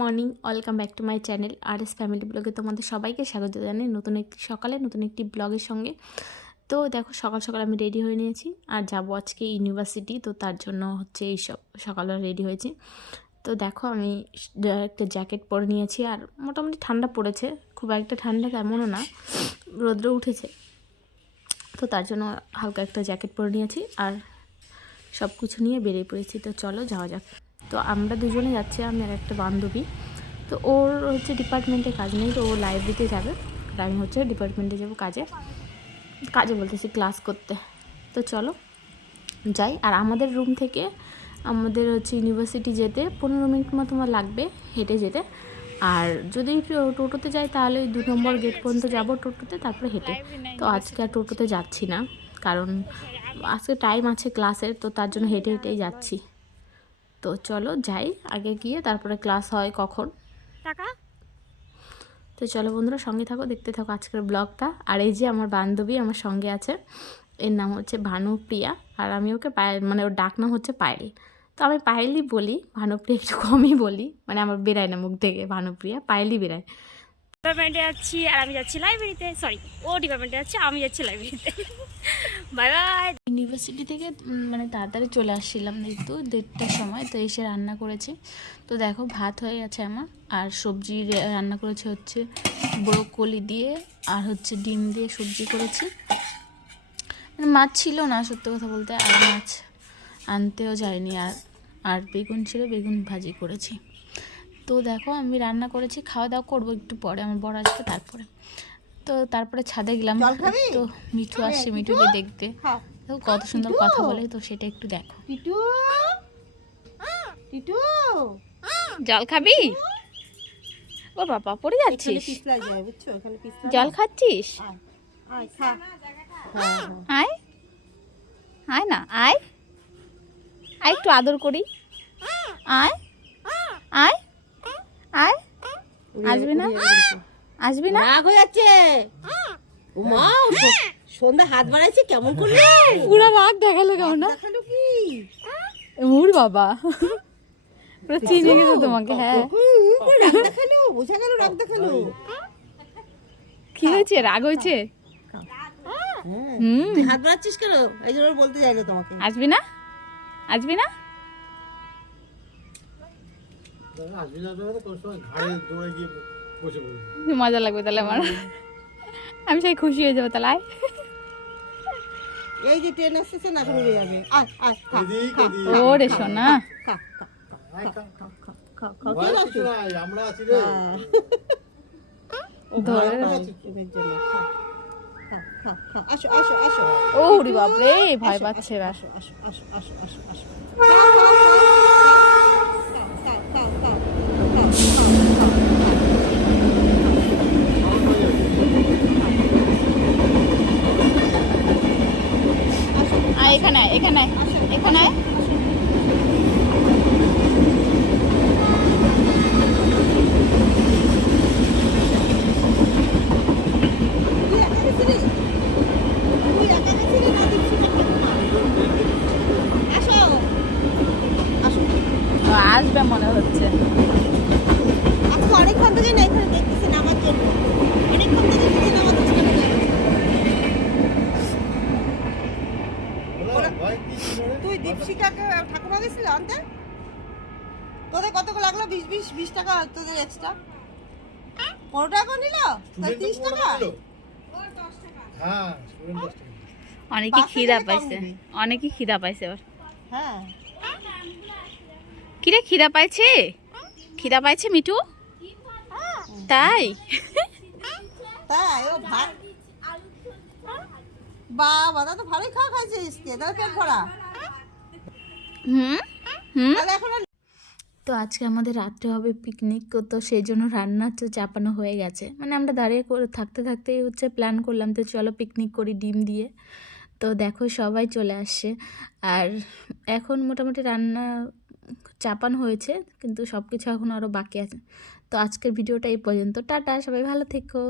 Morning, welcome back to my channel R S family ব্লগে তোমাদের সবাইকে স্বাগত জানাই নতুন একটি সকালে, নতুন একটি ব্লগের সঙ্গে। তো দেখো, সকাল সকাল আমি রেডি হয়ে নিয়েছি আর যাব আজকে ইউনিভার্সিটি, তো তার জন্য হচ্ছে এই সব সকালবেলা রেডি হয়েছি। তো দেখো, আমি একটা জ্যাকেট পরে নিয়েছি আর মোটামুটি ঠান্ডা পড়েছে, খুব একটা ঠান্ডা তেমনও না, রোদ্র উঠেছে। তো তার জন্য হালকা একটা জ্যাকেট পরে নিয়েছি আর সব কিছু নিয়ে বেরিয়ে পড়েছি। তো চলো, যাওয়া যাক। তো আমরা দুজনে যাচ্ছি আমি আর একটা বান্ধবী। তো ওর হচ্ছে ডিপার্টমেন্টে কাজ নেই, তো ও লাইব্রেরিতে যাবে। আর আমি হচ্ছে ডিপার্টমেন্টে যাব কাজে। কাজে বলতেছি ক্লাস করতে। তো চলো, যাই। আর আমাদের রুম থেকে আমাদের হচ্ছে ইউনিভার্সিটি যেতে পনেরো মিনিট মতো আমার লাগবে হেঁটে যেতে। আর যদি টোটোতে যাই তাহলে দু নম্বর গেট পর্যন্ত যাব টোটোতে, তারপরে হেঁটে। তো আজকে আর টোটোতে যাচ্ছি না, কারণ আজকে টাইম আছে ক্লাসের তো তার জন্য হেঁটে হেঁটেই যাচ্ছি। তো চলো যাই আগে গিয়ে তারপরে ক্লাস হয় কখন। টাকা? তো চলো বন্ধুরা সঙ্গে থাকো দেখতে থাকো আজকের ব্লগটা আর এই যে আমার বান্ধবী আমার সঙ্গে আছে এর নাম হচ্ছে ভানুপ্রিয়া। আর আমি ওকে পায়েল মানে ওর ডাক নাম হচ্ছে পায়েল। তো আমি পায়েলই বলি ভানুপ্রিয়া একটু কমই বলি মানে আমার বেরায় না মুখ থেকে ভানুপ্রিয়া পায়েলই বেরায় ডিপার্টমেন্টে যাচ্ছি আর আমি যাচ্ছি লাইব্রেরিতে সরি ও ডিপার্টমেন্টে যাচ্ছি আমি যাচ্ছি লাইব্রেরিতে বাই বাই ইউনিভার্সিটি থেকে মানে তাড়াতাড়ি চলে আসছিলাম যেহেতু দেড়টার সময় তো এসে রান্না করেছি। তো দেখো ভাত হয়ে গেছে আমার আর সবজি রান্না করেছি হচ্ছে ব্রোকলি দিয়ে আর হচ্ছে ডিম দিয়ে সবজি করেছি। মানে মাছ ছিল না সত্যি কথা বলতে আর মাছ আনতেও যায়নি আর আর বেগুন ছিল বেগুন ভাজি করেছি। তো দেখো আমি রান্না করেছি খাওয়া দাওয়া করব একটু পরে আমার বড় আসবে তারপরে। তো তারপরে ছাদে গেলাম তো মিঠু আসছে মিঠুকে দেখতে। দেখো কত সুন্দর কথা বলে তো সেটা একটু দেখো। টিটু টিটু জল খাবি? ও বাবা পড়ে যাচ্ছিস। পিছলা যায় বুঝছ? এখানে পিছলা জল খাচ্ছিস? আয় আয় হ্যাঁ হ্যাঁ। না আয়। আয় একটু আদর করি। আয়। আয়। আয়। আসবি না? আসবি না? রাগ হয়ে যাচ্ছে। ও মা ও সো- সন্ধ্যা হাত বাড়াইছে কেমন করলে? পুরো রাগ দেখাল কেমন না? দেখাল কি? মুর বাবা। পুরো চিনে গেছে তোমাকে হ্যাঁ। রাগ দেখাল বোঝা গেল রাগ দেখাল। কি হয়েছে? রাগ হয়েছে? হ্যাঁ। হুম। হাত বাড়াচ্ছিস কেন? এই জন্য বলতে চাইলো তোমাকে। আসবি না? আসবি না? মজা লাগবে তাহলে আমার। আমি সেই খুশি হয়ে যাব তাহলে আয়। এই যে ট্রেন আসছে না ঘুরে যাবে আয় আয় ওরে সোনা খা খা খা খা আমরা আছি রে ওরে বাপরে ভাই পাচ্ছে আসো আসো আসো আসো আসো আসো আসো ও, আসবে মনে হচ্ছে। অনেকক্ষণ থেকে না এখানে দেখতেছি নামার জন্য। অনেকক্ষণ থেকে নিচে নামার চেষ্টা করে বলো, ভয় কি ছিল দীপশিখাকে ঠাকুমা গেছিল আনতে? তোদের কত লাগল? বিশ বিশ বিশ টাকা তোদের এক্সট্রা পনেরো টাকা নিল? তিরিশ টাকা। হ্যাঁ। অনেকে খিদা পাইছে। অনেকে খিদা পাইছে এবার হ্যাঁ। কিরে খিদা পাইছে? খিদা পাইছে মিঠু? তাই? তাই ও ভাত বাবা তা তো ভালোই খাওয়া খাইছিস কে তাহলে পেট ভরা? হুম? তো আজকে আমাদের রাত্রে হবে পিকনিক তো সেই জন্য রান্না তো চাপানো হয়ে গেছে। মানে আমরা দাঁড়িয়ে করে থাকতে থাকতেই হচ্ছে প্ল্যান করলাম তো চলো পিকনিক করি ডিম দিয়ে। তো দেখো সবাই চলে আসছে। আর এখন মোটামুটি রান্না চাপানো হয়েছে কিন্তু সব কিছু এখন আরও বাকি আছে। তো আজকের ভিডিওটা এই পর্যন্ত। টাটা সবাই ভালো থেকো।